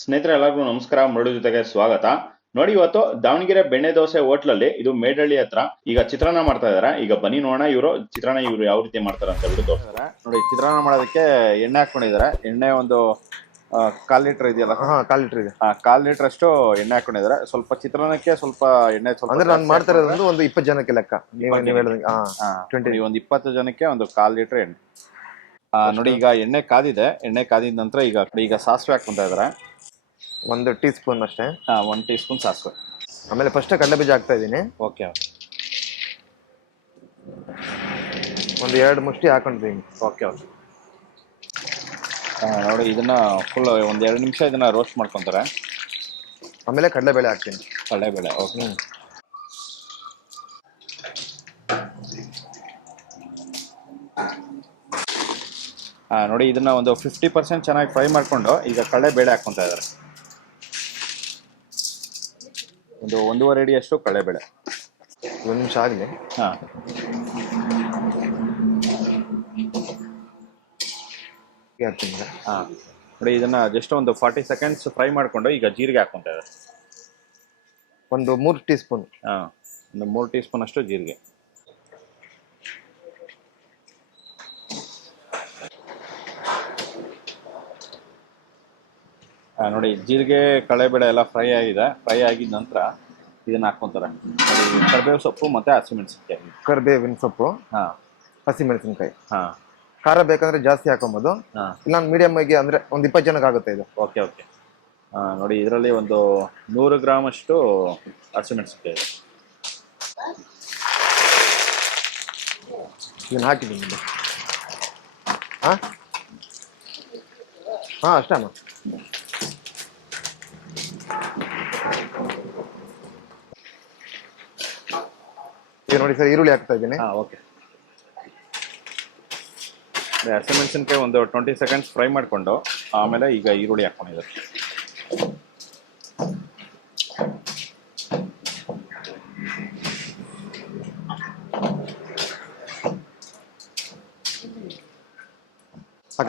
ಸ್ನೇಹಿತರೆ ಎಲ್ಲರಿಗೂ ನಮಸ್ಕಾರ. ಮರಳು ಜೊತೆಗೆ ಸ್ವಾಗತ. ನೋಡಿ, ಇವತ್ತು ದಾವಣಗೆರೆ ಬೆಣ್ಣೆ ದೋಸೆ ಹೋಟ್ಲಲ್ಲಿ, ಇದು ಮೇಡಳ್ಳಿ ಹತ್ರ, ಈಗ ಚಿತ್ರಾನ್ನ ಮಾಡ್ತಾ ಇದಾರೆ. ಈಗ ಬನ್ನಿ ನೋಡೋಣ ಇವರು ಯಾವ ರೀತಿ ಮಾಡ್ತಾರೆ ಅಂತ ಹೇಳ್ಬಿಟ್ಟು ತೋರಿಸ್ತಾರೆ. ನೋಡಿ, ಚಿತ್ರಾನ್ನ ಮಾಡೋದಕ್ಕೆ ಎಣ್ಣೆ ಹಾಕೊಂಡಿದ್ದಾರೆ. ಎಣ್ಣೆ ಒಂದು 1/4 ಲೀಟರ್ ಇದೆಯಲ್ಲ. ಹಾ, 1/4 ಲೀಟರ್ ಇದೆ. 1/4 ಲೀಟರ್ ಅಷ್ಟು ಎಣ್ಣೆ ಹಾಕೊಂಡಿದ್ದಾರೆ. ಸ್ವಲ್ಪ ಚಿತ್ರಾನ್ನಕ್ಕೆ ಸ್ವಲ್ಪ ಎಣ್ಣೆ ಸ್ವಲ್ಪ ಅಂದ್ರೆ ನಾನು ಮಾಡ್ತಾ ಇರೋದು ಒಂದು 20 ಜನಕ್ಕೆ ಲೆಕ್ಕ. ನೀವು ಹೇಳಿದಂಗೆ 20 ಒಂದು 20 ಜನಕ್ಕೆ ಒಂದು 1/4 ಲೀಟರ್ ಎಣ್ಣೆ. ನೋಡಿ, ಈಗ ಎಣ್ಣೆ ಕಾದಿದೆ. ಎಣ್ಣೆ ಕಾದಿದ ನಂತರ ಈಗ ಸಾಸಿವೆ ಹಾಕೊಂತ ಇದಾರೆ. 1 ಟೀ ಸ್ಪೂನ್ ಅಷ್ಟೇ. 1 ಟೀ ಸ್ಪೂನ್ ಸಾಸಿವೆ. ಆಮೇಲೆ ಫಸ್ಟ್ ಕಡಲೆ ಬೀಜ ಹಾಕ್ತಾ ಇದ್ದೀನಿ. ಓಕೆ. ಒಂದು 2 ಮುಷ್ಟಿ ಹಾಕೊಂಡಿದ್ದೀನಿ. ಓಕೆ. ನೋಡಿ, ಇದನ್ನ ಫುಲ್ ಒಂದು 2 ನಿಮಿಷ ಇದನ್ನ ರೋಸ್ಟ್ ಮಾಡ್ಕೊಂತಾರೆ. ಆಮೇಲೆ ಕಡಲೆಬೇಳೆ ಹಾಕ್ತೀನಿ. ಕಡಲೆಬೇಳೆ. ಓಕೆ. ನೋಡಿ, ಇದನ್ನ ಒಂದು 50% ಚೆನ್ನಾಗಿ ಫ್ರೈ ಮಾಡ್ಕೊಂಡು ಈಗ ಕಡಲೆಬೇಳೆ ಹಾಕೊಂತ ಇದ್ದಾರೆ. ಒಂದು 1.5 ಅಡಿ ಅಷ್ಟು ಕಡಲೆಬೇಳೆ. 1 ನಿಮಿಷ ಆಗಲಿ. ನೋಡಿ, ಇದನ್ನ ಜಸ್ಟ್ ಒಂದು 40 ಸೆಕೆಂಡ್ಸ್ ಫ್ರೈ ಮಾಡ್ಕೊಂಡು ಈಗ ಜೀರಿಗೆ ಹಾಕೊಂತ ಇದ್ದಾರೆ. ಒಂದು 3 ಟೀ ಸ್ಪೂನ್. ಒಂದು 3 ಟೀ ಸ್ಪೂನ್ ಅಷ್ಟು ಜೀರಿಗೆ. ನೋಡಿ, ಜೀರಿಗೆ ಕಡಲೆಬೇಳೆ ಎಲ್ಲ ಫ್ರೈ ಆಗಿದೆ. ಫ್ರೈ ಆಗಿದ ನಂತರ ಇದನ್ನ ಹಾಕೊಂತಾರೆ. ಕರಿಬೇವು ಸೊಪ್ಪು ಮತ್ತೆ ಹಸಿಮೆಣಸಿನಕಾಯಿ. ಕರಿಬೇವಿನ ಸೊಪ್ಪು, ಹಸಿಮೆಣಸಿನಕಾಯಿ. ಖಾರ ಬೇಕಂದ್ರೆ ಜಾಸ್ತಿ ಹಾಕೊಬೋದು. ಇಲ್ಲ ಮೀಡಿಯಂ ಆಗಿ ಅಂದ್ರೆ ಒಂದು 20 ಜನಕ್ಕೆ ಆಗುತ್ತೆ ಇದು. ಓಕೆ. ನೋಡಿ, ಇದರಲ್ಲಿ ಒಂದು 100 ಗ್ರಾಮ್ ಅಷ್ಟು ಹಸಿಮೆಣಸಿನಕಾಯಿ. ಇದನ್ನ ಹಾಕಿದ್ದೀನಿ. ಅಷ್ಟೇ ಅಮ್ಮ. ನೋಡಿ ಸರ್, ಈರುಳ್ಳಿ ಹಾಕ್ತಾ ಇದ್ದೀನಿ. ಓಕೆ. ಹಸಿಮೆಣಸಿನಕಾಯಿ ಒಂದು 20 ಸೆಕೆಂಡ್ಸ್ ಫ್ರೈ ಮಾಡಿಕೊಂಡು ಆಮೇಲೆ ಈಗ ಈರುಳ್ಳಿ ಹಾಕೊಂಡಿದ್ದಾರೆ.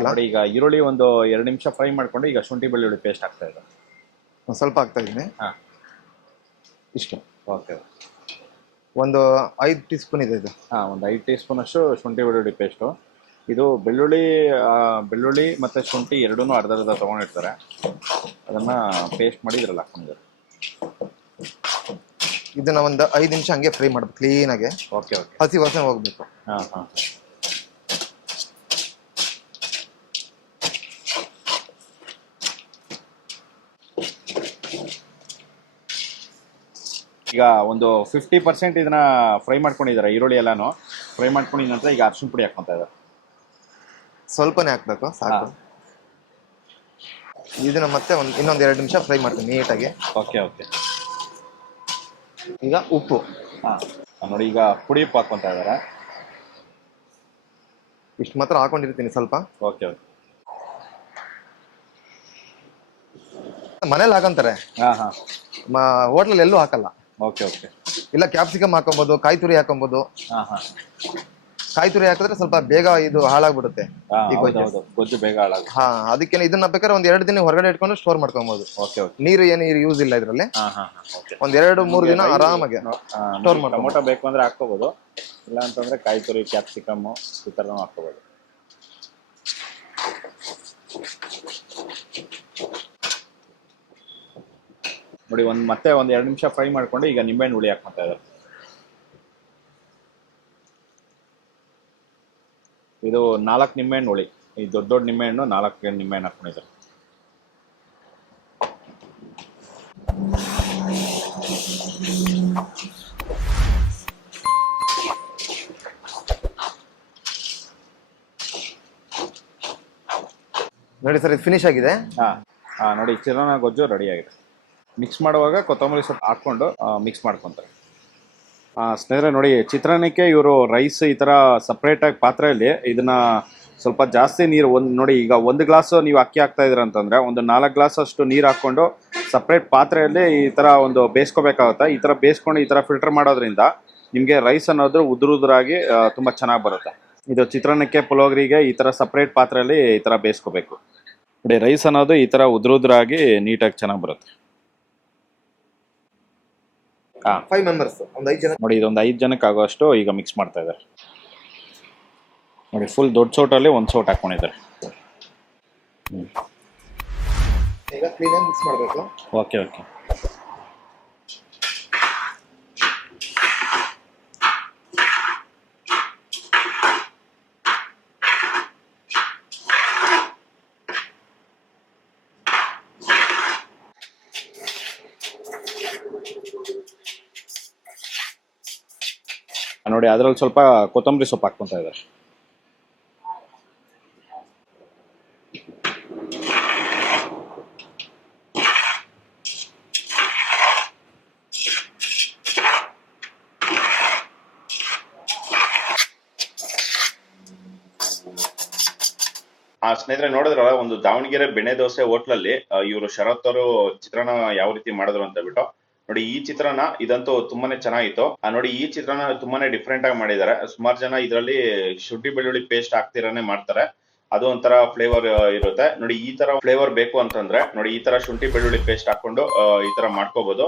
ನೋಡಿ, ಈಗ ಈರುಳ್ಳಿ ಒಂದು 2 ನಿಮಿಷ ಫ್ರೈ ಮಾಡ್ಕೊಂಡು ಈಗ ಶುಂಠಿ ಬೆಳ್ಳುಳ್ಳಿ ಪೇಸ್ಟ್ ಹಾಕ್ತಾ ಇದ್ದಾರೆ. ಸ್ವಲ್ಪ ಹಾಕ್ತಾ ಇದ್ದೀನಿ. ಇಷ್ಟು. ಓಕೆ. ಒಂದು 5 ಟೀ ಸ್ಪೂನ್ ಇದೆ ಇದು. ಒಂದು 5 ಟೀ ಸ್ಪೂನ್ ಅಷ್ಟು ಶುಂಠಿ ಬೆಳ್ಳುಳ್ಳಿ ಪೇಸ್ಟು. ಇದು ಬೆಳ್ಳುಳ್ಳಿ ಮತ್ತು ಶುಂಠಿ ಎರಡೂ ಅರ್ಧ ತೊಗೊಂಡಿರ್ತಾರೆ. ಅದನ್ನು ಪೇಸ್ಟ್ ಮಾಡಿ ಇದ್ರಲ್ಲಿ ಹಾಕೊಂಡಿದ್ದಾರೆ. ಇದನ್ನ ಒಂದು 5 ನಿಮಿಷ ಹಂಗೆ ಫ್ರೈ ಮಾಡ್ಬೇಕು ಕ್ಲೀನಾಗೆ. ಓಕೆ. ಹಸಿ ವಾಸನೆ ಹೋಗ್ಬೇಕು. ಈಗ ಒಂದು 50% ಇದನ್ನ ಫ್ರೈ ಮಾಡ್ಕೊಂಡಿದ್ದಾರೆ. ಈರುಳ್ಳಿ ಎಲ್ಲಾನು ಫ್ರೈ ಮಾಡ್ಕೊಂಡಿದ ನಂತರ ಈಗ ಅರಿಶಿನ ಪುಡಿ ಹಾಕೊಂತ ಇದ್ದಾರೆ. ಸ್ವಲ್ಪನೇ ಹಾಕ್ಬೇಕು, ಸಾಕು. ಇದನ್ನ ಮತ್ತೆ ಇನ್ನೊಂದು 2 ನಿಮಿಷ ಫ್ರೈ ಮಾಡ್ತೀನಿ ನೀಟಾಗಿ. ಓಕೆ. ಈಗ ಉಪ್ಪು. ನೋಡಿ, ಈಗ ಪುಡಿ ಉಪ್ಪು ಹಾಕೊಂತ ಇದ್ದಾರೆ. ಇಷ್ಟು ಮಾತ್ರ ಹಾಕೊಂಡಿರ್ತೀನಿ ಸ್ವಲ್ಪ. ಓಕೆ. ಮನೇಲಿ ಹಾಕಂತಾರೆ, ಹೋಟ್ಲಲ್ಲಿ ಎಲ್ಲೂ ಹಾಕಲ್ಲ. ಓಕೆ. ಇಲ್ಲ ಕ್ಯಾಪ್ಸಿಕಮ್ ಹಾಕೊಬೋದು, ಕಾಯಿ ತುರಿ ಹಾಕೊಬೋದು. ಕಾಯಿ ತುರಿ ಹಾಕಿದ್ರೆ ಸ್ವಲ್ಪ ಬೇಗ ಇದು ಹಾಳಾಗ್ಬಿಡುತ್ತೆ. ಗೊಜ್ಜು ಬೇಗ ಹಾಳಾಗುತ್ತೆ. ಅದಕ್ಕೆ ಇದನ್ನ ಬೇಕಾದ್ರೆ ಒಂದ್ 2 ದಿನ ಹೊರಗಡೆ ಇಟ್ಕೊಂಡು ಸ್ಟೋರ್ ಮಾಡ್ಕೊಬಹುದು. ನೀರು ಏನು ಯೂಸ್ ಇಲ್ಲ ಇದ್ರಲ್ಲಿ. ಒಂದ್ 2-3 ದಿನ ಆರಾಮಾಗಿ ಸ್ಟೋರ್ ಮಾಡ್ಕೊಂಡು. ಟೊಮೊಟೊ ಬೇಕು ಅಂದ್ರೆ ಹಾಕೋಬಹುದು, ಇಲ್ಲ ಅಂತಂದ್ರೆ ಕಾಯಿ ತುರಿ, ಕ್ಯಾಪ್ಸಿಕಮ್ ಈ ಥರನೂ ಹಾಕೋಬಹುದು. ನೋಡಿ, ಮತ್ತೆ ಒಂದು 2 ನಿಮಿಷ ಫ್ರೈ ಮಾಡ್ಕೊಂಡು ಈಗ ನಿಂಬೆಹಣ್ಣು ಹುಳಿ ಹಾಕ್ಕೊಂತ ಇದ್ದಾರೆ. ಇದು 4 ನಿಂಬೆಹಣ್ಣು ಹುಳಿ. ಈ ದೊಡ್ಡ ನಿಂಬೆಹಣ್ಣು 4 ನಿಂಬೆಹಣ್ಣು ಹಾಕೊಂಡಿದ್ದಾರೆ. ನೋಡಿ ಸರ್, ಇದು ಫಿನಿಶ್ ಆಗಿದೆ. ನೋಡಿ, ಚಿತ್ರಾನ್ನ ಗೊಜ್ಜು ರೆಡಿ ಆಗಿದೆ. ಮಿಕ್ಸ್ ಮಾಡುವಾಗ ಕೊತ್ತಂಬರಿ ಸೊಪ್ಪು ಹಾಕ್ಕೊಂಡು ಮಿಕ್ಸ್ ಮಾಡ್ಕೊತಾರೆ. ಸ್ನೇಹಿತರೆ ನೋಡಿ, ಚಿತ್ರಾನ್ನಕ್ಕೆ ಇವರು ರೈಸ್ ಈ ಥರ ಸಪ್ರೇಟಾಗಿ ಪಾತ್ರೆಯಲ್ಲಿ ಇದನ್ನ ಸ್ವಲ್ಪ ಜಾಸ್ತಿ ನೀರು ನೋಡಿ, ಈಗ 1 ಗ್ಲಾಸ್ ನೀವು ಅಕ್ಕಿ ಹಾಕ್ತಾ ಇದ್ದೀರ ಅಂತಂದರೆ ಒಂದು 4 ಗ್ಲಾಸ್ ಅಷ್ಟು ನೀರು ಹಾಕ್ಕೊಂಡು ಸಪ್ರೇಟ್ ಪಾತ್ರೆಯಲ್ಲಿ ಈ ಥರ ಒಂದು ಬೇಯಿಸ್ಕೋಬೇಕಾಗುತ್ತೆ. ಈ ಥರ ಬೇಯಿಸ್ಕೊಂಡು ಈ ಥರ ಫಿಲ್ಟರ್ ಮಾಡೋದ್ರಿಂದ ನಿಮಗೆ ರೈಸ್ ಅನ್ನೋದು ಉದುರಾಗಿ ತುಂಬ ಚೆನ್ನಾಗಿ ಬರುತ್ತೆ. ಇದು ಚಿತ್ರಾನ್ನಕ್ಕೆ, ಪುಳಿಯೋಗರೆಗೆ ಈ ಥರ ಸಪ್ರೇಟ್ ಪಾತ್ರೆಯಲ್ಲಿ ಈ ಥರ ಬೇಯಿಸ್ಕೋಬೇಕು. ನೋಡಿ ರೈಸ್ ಅನ್ನೋದು ಈ ತರ ಉದ್ರಾಗಿ ನೀಟಾಗಿ ಚೆನ್ನಾಗಿ ಬರುತ್ತೆ. 5 ಮೆಂಬರ್ಸ್, ಒಂದು 5 ಜನ. ನೋಡಿ ಇದೊಂದು 5 ಜನಕ್ಕೆ ಆಗೋಷ್ಟು ಈಗ ಮಿಕ್ಸ್ ಮಾಡ್ತಾ ಇದ್ದಾರೆ. ನೋಡಿ ಫುಲ್ ದೊಡ್ಡ ಸೋಟಲ್ಲಿ ಒಂದು ಸೋಟ್ ಹಾಕೊಂಡಿದ್ದಾರೆ. ಈಗ ಕ್ಲೀನಾಗಿ ಮಿಕ್ಸ್ ಮಾಡಬೇಕು. Okay okay. ನೋಡಿ ಅದ್ರಲ್ಲಿ ಸ್ವಲ್ಪ ಕೊತ್ತಂಬರಿ ಸೊಪ್ಪು ಹಾಕ್ಕೊಂತ ಇದ್ದಾರೆ. ಸ್ನೇಹಿತರೆ ನೋಡಿದ್ರಲ್ಲ, ಒಂದು ದಾವಣಗೆರೆ ಬೆಣ್ಣೆ ದೋಸೆ ಹೋಟ್ಲಲ್ಲಿ ಇವರು ಶರತ್ ಅವರು ಚಿತ್ರಾನ್ನ ಯಾವ ರೀತಿ ಮಾಡಿದ್ರು ಅಂತ ಬಿಟ್ಟು ನೋಡಿ. ಈ ಚಿತ್ರಾನ್ನ ಇದಂತೂ ತುಂಬಾನೇ ಚೆನ್ನಾಗಿತ್ತು. ನೋಡಿ ಈ ಚಿತ್ರಾನ್ನ ತುಂಬಾನೇ ಡಿಫ್ರೆಂಟ್ ಆಗಿ ಮಾಡಿದ್ದಾರೆ. ಸುಮಾರು ಜನ ಇದರಲ್ಲಿ ಶುಂಠಿ ಬೆಳ್ಳುಳ್ಳಿ ಪೇಸ್ಟ್ ಹಾಕ್ತಿರಾನೆ ಮಾಡ್ತಾರೆ. ಅದು ಒಂಥರ ಫ್ಲೇವರ್ ಇರುತ್ತೆ. ನೋಡಿ ಈ ತರ ಫ್ಲೇವರ್ ಬೇಕು ಅಂತಂದ್ರೆ ನೋಡಿ ಈ ತರ ಶುಂಠಿ ಬೆಳ್ಳುಳ್ಳಿ ಪೇಸ್ಟ್ ಹಾಕೊಂಡು ಈ ತರ ಮಾಡ್ಕೋಬಹುದು.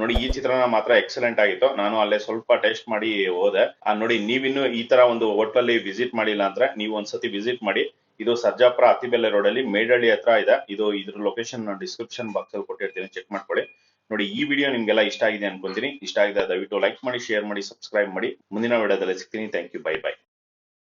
ನೋಡಿ ಈ ಚಿತ್ರಾನ್ನ ಮಾತ್ರ ಎಕ್ಸಲೆಂಟ್ ಆಗಿತ್ತು. ನಾನು ಅಲ್ಲೇ ಸ್ವಲ್ಪ ಟೇಸ್ಟ್ ಮಾಡಿ ಹೋದೆ. ನೋಡಿ ನೀವಿನ್ನು ಈ ತರ ಒಂದು ಹೋಟ್ಲಲ್ಲಿ ವಿಸಿಟ್ ಮಾಡಿಲ್ಲ ಅಂದ್ರೆ ನೀವು ಒಂದ್ಸತಿ ವಿಸಿಟ್ ಮಾಡಿ. ಇದು ಸರ್ಜಾಪುರ ಅತಿಬೆಲೆ ರೋಡ್ ಅಲ್ಲಿ ಮೇಡಳ್ಳಿ ಹತ್ರ ಇದೆ. ಇದ್ರ ಲೊಕೇಶನ್ ಡಿಸ್ಕ್ರಿಪ್ಷನ್ ಬಾಕ್ಸ್ ಅಲ್ಲಿ ಕೊಟ್ಟಿರ್ತೀನಿ, ಚೆಕ್ ಮಾಡ್ಕೊಳ್ಳಿ. ನೋಡಿ ಈ ವಿಡಿಯೋ ನಿಮ್ಗೆಲ್ಲ ಇಷ್ಟ ಆಗಿದೆ ಅನ್ಕೊಂತೀನಿ. ಇಷ್ಟ ಆಗಿದೆ ದಯವಿಟ್ಟು ಲೈಕ್ ಮಾಡಿ, ಶೇರ್ ಮಾಡಿ, ಸಬ್ಸ್ಕ್ರೈಬ್ ಮಾಡಿ. ಮುಂದಿನ ವಿಡಿಯೋದಲ್ಲಿ ಸಿಗ್ತೀನಿ. Thank you, bye by.